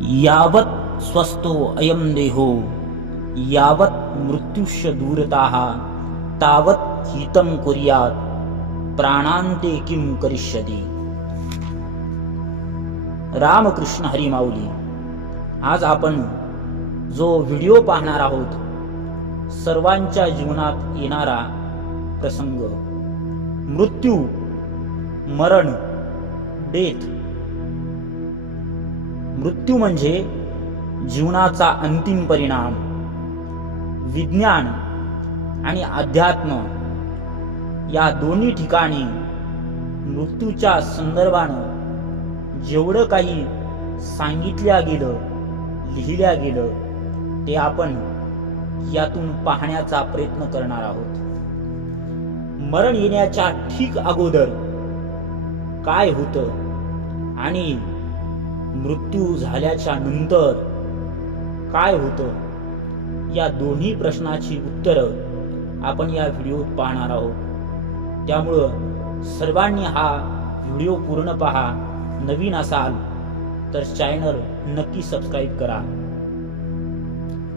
यावत स्वस्तो अयम देहो यावत मृत्युष्य दूरताः तावत हितम कुर्यात प्राणांते किम करिष्यति? रामकृष्ण हरिमाऊली आज आपण जो व्हिडिओ पाहणार आहोत सर्वांच्या जीवनात येणारा प्रसंग मृत्यू मरण डेथ मृत्यू म्हणजे जीवनाचा अंतिम परिणाम. विज्ञान आणि अध्यात्म या दोन्ही ठिकाणी मृत्यूच्या संदर्भानं जेवढं काही सांगितल्या गेलं लिहिल्या गेलं ते आपण यातून पाहण्याचा प्रयत्न करणार आहोत. मरण येण्याच्या ठीक अगोदर काय होतं आणि मृत्यू झाल्याच्यानंतर काय होतं? या दोन्ही प्रश्नाची उत्तरं आपण या व्हिडिओत पाहणार आहोत. त्यामुळं सर्वांनी हा व्हिडिओ पूर्ण पहा नवीन असाल तर चॅनल नक्की सबस्क्राईब करा.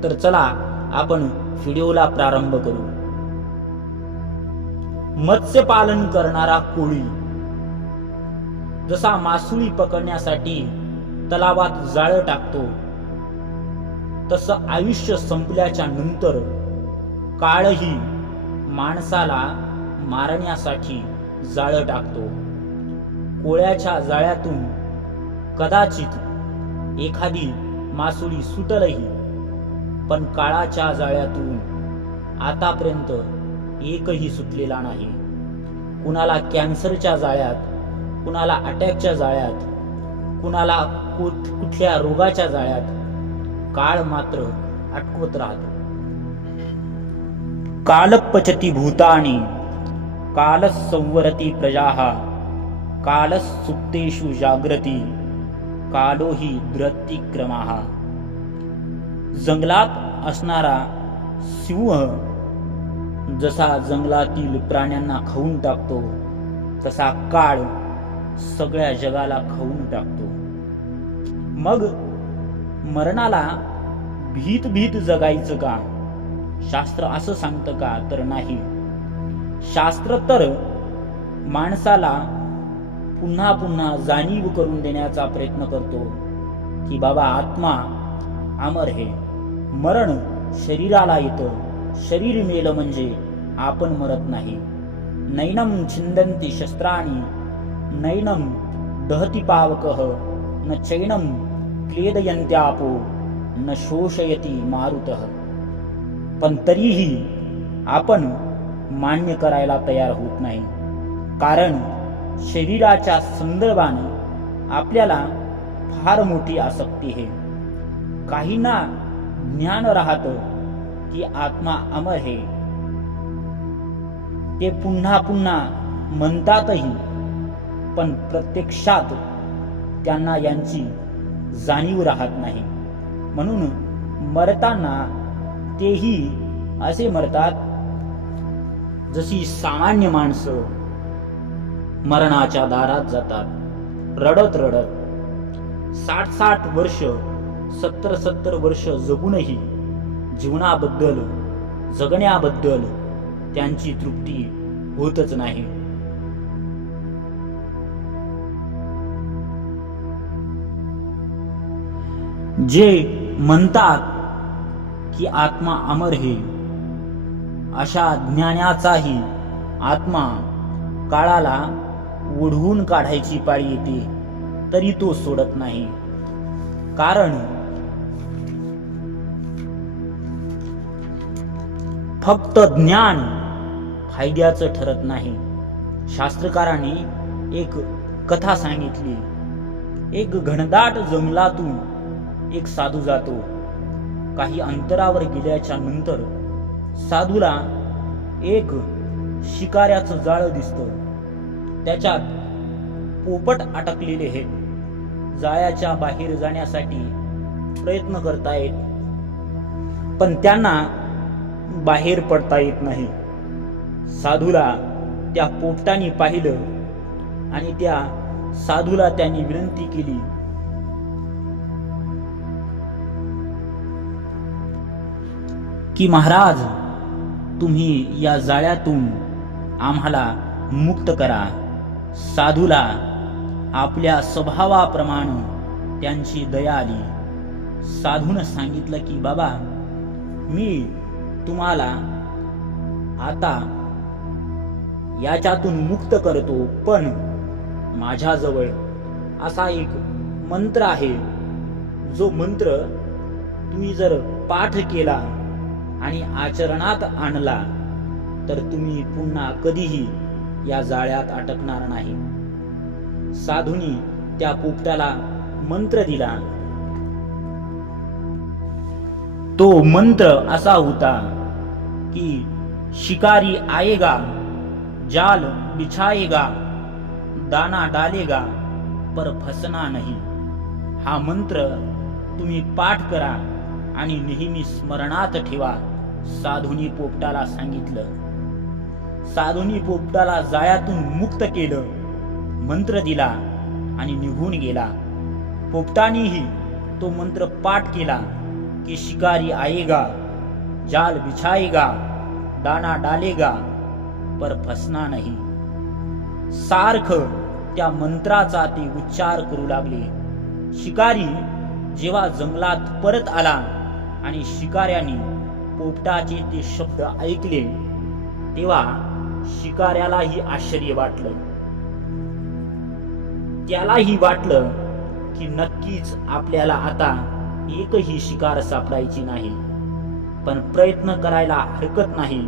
तर चला आपण व्हिडिओला प्रारंभ करू. मत्स्यपालन करणारा कोळी जसा मासुळी पकडण्यासाठी तलावात जाळं टाकतो. तसं आयुष्य संपल्याच्या नंतर काळही माणसाला मारण्यासाठी जाळं टाकतो. कोळ्याच्या जाळ्यातून कदाचित एखादी मासुळी सुटलही पण काळाच्या जाळ्यातून आतापर्यंत एकही सुटलेला नाही. कुणाला कॅन्सरच्या जाळ्यात कुणाला अटॅकच्या जाळ्यात कुणाला कुठल्या रोगाच्या जाळ्यात काळ मात्र अटकवत राहतो. कालपचती भूतानी कालस संवरती प्रजाहा कालस सुप्तेषु जागृती कालो ही क्रमाहा. जंगलात असणारा सिंह जसा जंगलातील प्राण्यांना खाऊन टाकतो तसा काळ सगळ्या जगाला खाऊन टाकतो. मग मरणाला भीत भीत जगायचं का? शास्त्र असं सांगतं का? तर नाही. शास्त्र तर माणसाला पुन्हा पुन्हा जाणीव करून देण्याचा प्रयत्न करतो की बाबा आत्मा अमर हे मरण शरीराला येतं. शरीर मेलं म्हणजे आपण मरत नाही. नैनम छिंदंती शस्त्राणी नैनम दहती पावकः न चैनम क्लेदयंत्यापो न शोषयती मारुतः। पण तरीही आपण मान्य करायला तयार होत नाही कारण शरीराच्या संदर्भाने आपल्याला फार मोठी आसक्ती आहे. काहींना ज्ञान राहतं की आत्मा अमर आहे. ते पुन्हा पुन्हा म्हणतातही पण प्रत्यक्षात त्यांना यांची जाणीव राहत नाही. म्हणून मरताना तेही असे मरतात जशी सामान्य माणसं मरणाच्या दारात जातात. रडत रडत साठ साठ वर्ष सत्तर सत्तर वर्ष जगूनही जीवनाबद्दल जगण्याबद्दल त्यांची तृप्ती होतच नाही. जे म्हणतात की आत्मा अमर हे अशा ज्ञानाचाही आत्मा काळाला ओढवून काढायची पाळी येते तरी तो सोडत नाही. कारण फक्त ज्ञान फायद्याचं ठरत नाही. शास्त्रकारांनी एक कथा सांगितली. एक घनदाट जंगलातून एक साधू जातो. काही अंतरावर गेल्याच्यानंतर साधूला एक शिकाऱ्याचं जाळ दिसतं. त्याच्यात पोपट अटकलेले आहेत. जाळ्याच्या बाहेर जाण्यासाठी प्रयत्न करतायत पण त्यांना बाहेर पडता येत नाही. साधूला त्या पोपटाने पाहिलं आणि त्या साधूला त्यांनी विनंती केली की महाराज तुम्ही या जाळ्यातून आम्हाला मुक्त करा. साधूला आपल्या स्वभावाप्रमाणे त्यांची दया आली. साधून सांगितलं की बाबा मी तुम्हाला आता याच्यातून मुक्त करतो पण माझ्याजवळ असा एक मंत्र आहे. जो मंत्र तुम्ही जर पाठ केला आणि आचरणात आणला तर तुम्ही पुन्हा कधीही या जाळ्यात अटकणार नाही. साधूनी त्या पोपटाला मंत्र दिला. तो मंत्र असा होता की शिकारी आएगा जाल बिछाएगा दाना डालेगा पर फसना नाही. हा मंत्र तुम्ही पाठ करा आणि नेहमी स्मरणात ठेवा. साधुनी पोपटाला सांगितलं. साधुनी पोपटाला जाळ्यातून मुक्त केलं. मंत्र दिला आणि निघून गेला. पोपटानेही तो मंत्र पाठ केला की शिकारी आएगा जाल बिछाएगा दाना डालेगा पर फसना नाही. सारख त्या मंत्राचा ते उच्चार करू लागले. शिकारी जेव्हा जंगलात परत आला आणि शिकाऱ्याने पोपटाचे ते शब्द ऐकले तेव्हा शिकाऱ्यालाही आश्चर्य वाटलं. त्यालाही वाटलं की नक्कीच आपल्याला आता एकही शिकार सापडायची नाही पण प्रयत्न करायला हरकत नाही.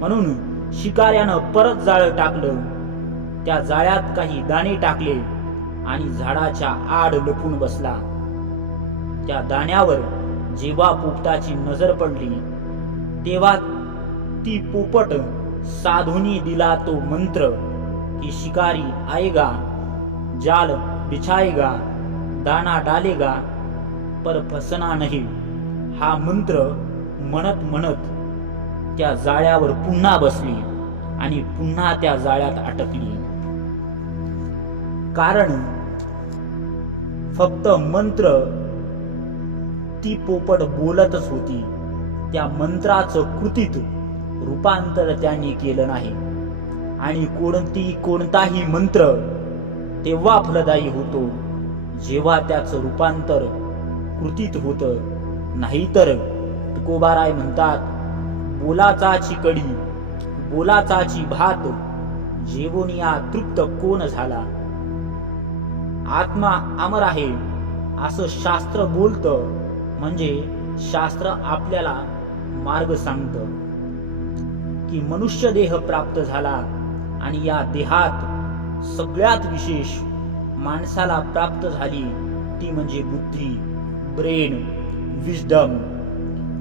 म्हणून शिकाऱ्यानं परत जाळ टाकलं. त्या जाळ्यात काही दाणे टाकले आणि झाडाच्या आड लपून बसला. त्या दाण्यावर जेव्हा पोपटाची नजर पडली तेव्हा ती पोपट साधूनी दिला तो मंत्र की शिकारी आएगा जाल बिछाएगा दाना डालेगा पर फसना नाही. हा मंत्र म्हणत म्हणत त्या जाळ्यावर पुन्हा बसली आणि पुन्हा त्या जाळ्यात अटकली. कारण फक्त मंत्र ती पोपट बोलतच होती. त्या मंत्राचं कृतीत रूपांतर त्याने केलं नाही. आणि कोणती कोणताही मंत्र तेव्हा फलदायी होतो जेव्हा त्याचं रूपांतर कृतीत होतं. नाहीतर तुकोबाराय म्हणतात बोलाचाची कडी बोलाचाची भात जेवोनिया तृप्त कोण झाला? आत्मा अमर आहे असं शास्त्र बोलतं. म्हणजे शास्त्र आपल्याला मार्ग सांगतं की मनुष्य देह प्राप्त झाला आणि या देहात सगळ्यात विशेष माणसाला प्राप्त झाली ती म्हणजे बुद्धी ब्रेन विजडम.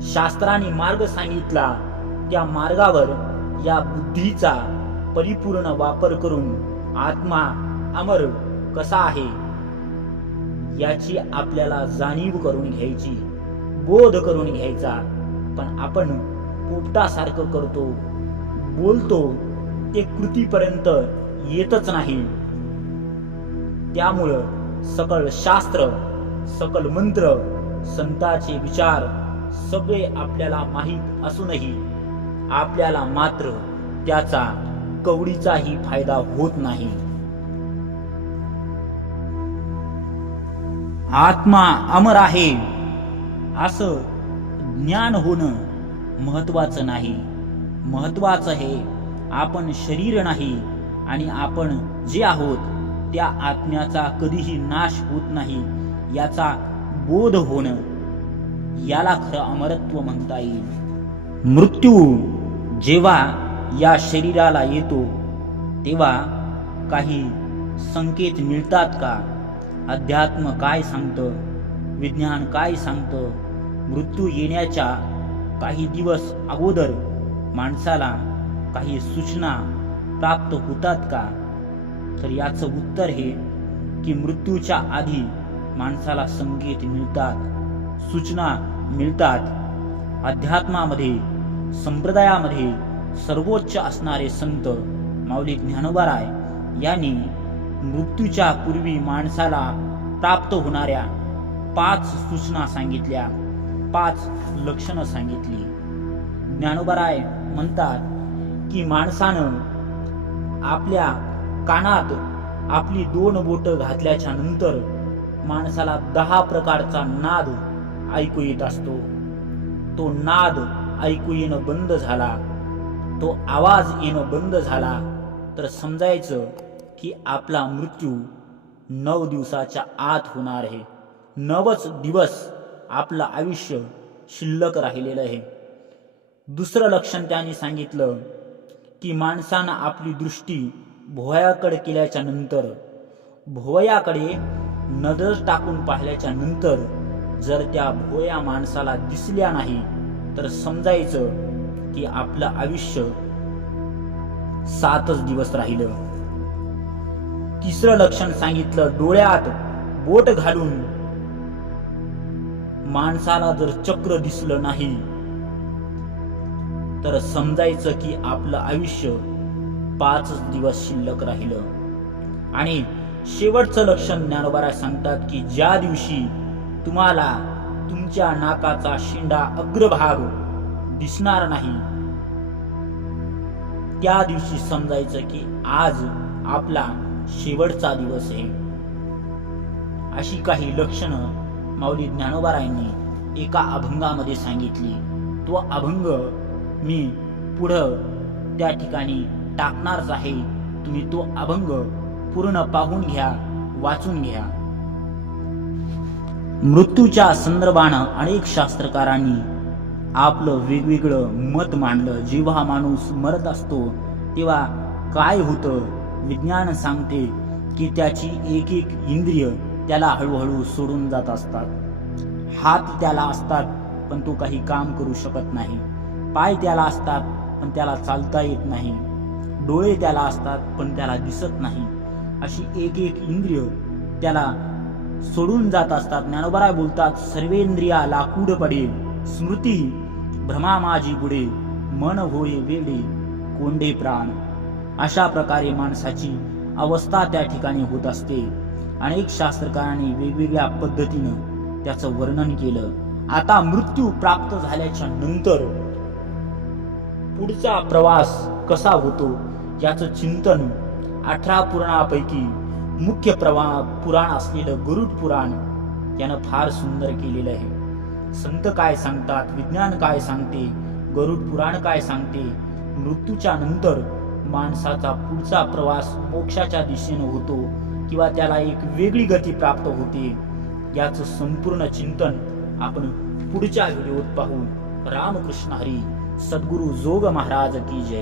शास्त्राने मार्ग सांगितला त्या मार्गावर या बुद्धीचा परिपूर्ण वापर करून आत्मा अमर कसा आहे याची आपल्याला जाणीव करून घ्यायची बोध करून घ्यायचा. पण आपण पोपटासारखं करतो बोलतो ते कृतीपर्यंत येतच नाही. त्यामुळं सकल शास्त्र सकल मंत्र संतांचे विचार सगळे आपल्याला माहीत असूनही आपल्याला मात्र त्याचा कवडीचाही फायदा होत नाही. आत्मा अमर आहे असं ज्ञान होणं महत्वाचं नाही. महत्वाचं हे आपण शरीर नाही आणि आपण जे आहोत त्या आत्म्याचा कधीही नाश होत नाही याचा बोध होणं याला खरं अमरत्व म्हणता येईल. मृत्यू जेव्हा या शरीराला येतो तेव्हा काही संकेत मिळतात का? अध्यात्म काय सांगतं? विज्ञान काय सांगतं? मृत्यू येण्याच्या काही दिवस अगोदर माणसाला काही सूचना प्राप्त होतात का? तर याचं उत्तर हे की मृत्यूच्या आधी माणसाला संकेत मिळतात सूचना मिळतात. अध्यात्मामध्ये संप्रदायामध्ये सर्वोच्च असणारे संत माऊली ज्ञानोबाराय यांनी मृत्यूच्या पूर्वी माणसाला प्राप्त होणाऱ्या पाच सूचना सांगितल्या. पाच लक्षणं सांगितली. ज्ञानोबराय म्हणतात की माणसानं आपल्या कानात आपली दोन बोट घातल्याच्या नंतर माणसाला दहा प्रकारचा नाद ऐकू येत असतो. तो नाद ऐकू येणं बंद झाला. तो आवाज येणं बंद झाला. तर समजायचं की आपला मृत्यू नऊ दिवसाच्या आत होणार आहे. नवच दिवस आपलं आयुष्य शिल्लक राहिलेलं आहे. दुसरं लक्षण त्यांनी सांगितलं की माणसानं आपली दृष्टी भोवयाकडे केल्याच्यानंतर भोवयाकडे नजर टाकून पाहिल्याच्या नंतर जर त्या भोया माणसाला दिसल्या नाही तर समजायचं की आपलं आयुष्य सातच दिवस राहिलं. तिसरं लक्षण सांगितलं डोळ्यात बोट घालून माणसाला जर चक्र दिसलं नाही तर समजायचं की आपलं आयुष्य पाच दिवस शिल्लक राहिलं. आणि शेवटचं लक्षण ज्ञानोबारा सांगतात की ज्या दिवशी तुम्हाला तुमच्या नाकाचा शिंडा अग्रभाग दिसणार नाही त्या दिवशी समजायचं की आज आपला शेवटचा दिवस आहे. अशी काही लक्षणं माऊली ज्ञानोबारायांनी एका अभंगामध्ये सांगितली. तो अभंग मी पुढं त्या ठिकाणी टाकणारच आहे. तुम्ही तो अभंग पूर्ण पाहून घ्या वाचून घ्या. मृत्यूच्या संदर्भानं अनेक शास्त्रकारांनी आपलं वेगवेगळं मत मांडलं. जेव्हा माणूस मरत असतो तेव्हा काय होतं? विज्ञान सांगते की त्याची एक एक इंद्रिय त्याला हळूहळू सोडून जात असतात. हात त्याला असतात पण तो काही काम करू शकत नाही. पाय त्याला असतात पण त्याला चालता येत नाही. डोळे त्याला असतात पण त्याला दिसत नाही. अशी एक एक इंद्रिय त्याला सोडून जात असतात. ज्ञानोबराय बोलतात सर्वेंद्रिया लाकूड पडे स्मृती भ्रमा माझी बुडे मन होय वेडे कोंडे प्राण. अशा प्रकारे माणसाची अवस्था त्या ठिकाणी होत असते. अनेक शास्त्रकारांनी वेगवेगळ्या पद्धतीनं त्याचं वर्णन केलं. आता मृत्यू प्राप्त झाल्याच्यानंतर पुढचा प्रवास कसा होतो याचं चिंतन अठरा पुराणापैकी मुख्य प्रवा पुराण असलेलं गरुड पुराण यानं फार सुंदर केलेलं आहे. संत काय सांगतात विज्ञान काय सांगते गरुड पुराण काय सांगते मृत्यूच्या नंतर माणसाचा पुढचा प्रवास मोक्षाच्या दिशेनं होतो किंवा त्याला एक वेगळी गती प्राप्त होते याचं संपूर्ण चिंतन आपण पुढच्या व्हिडिओत पाहू. रामकृष्ण हरी सद्गुरु जोग महाराज की जय.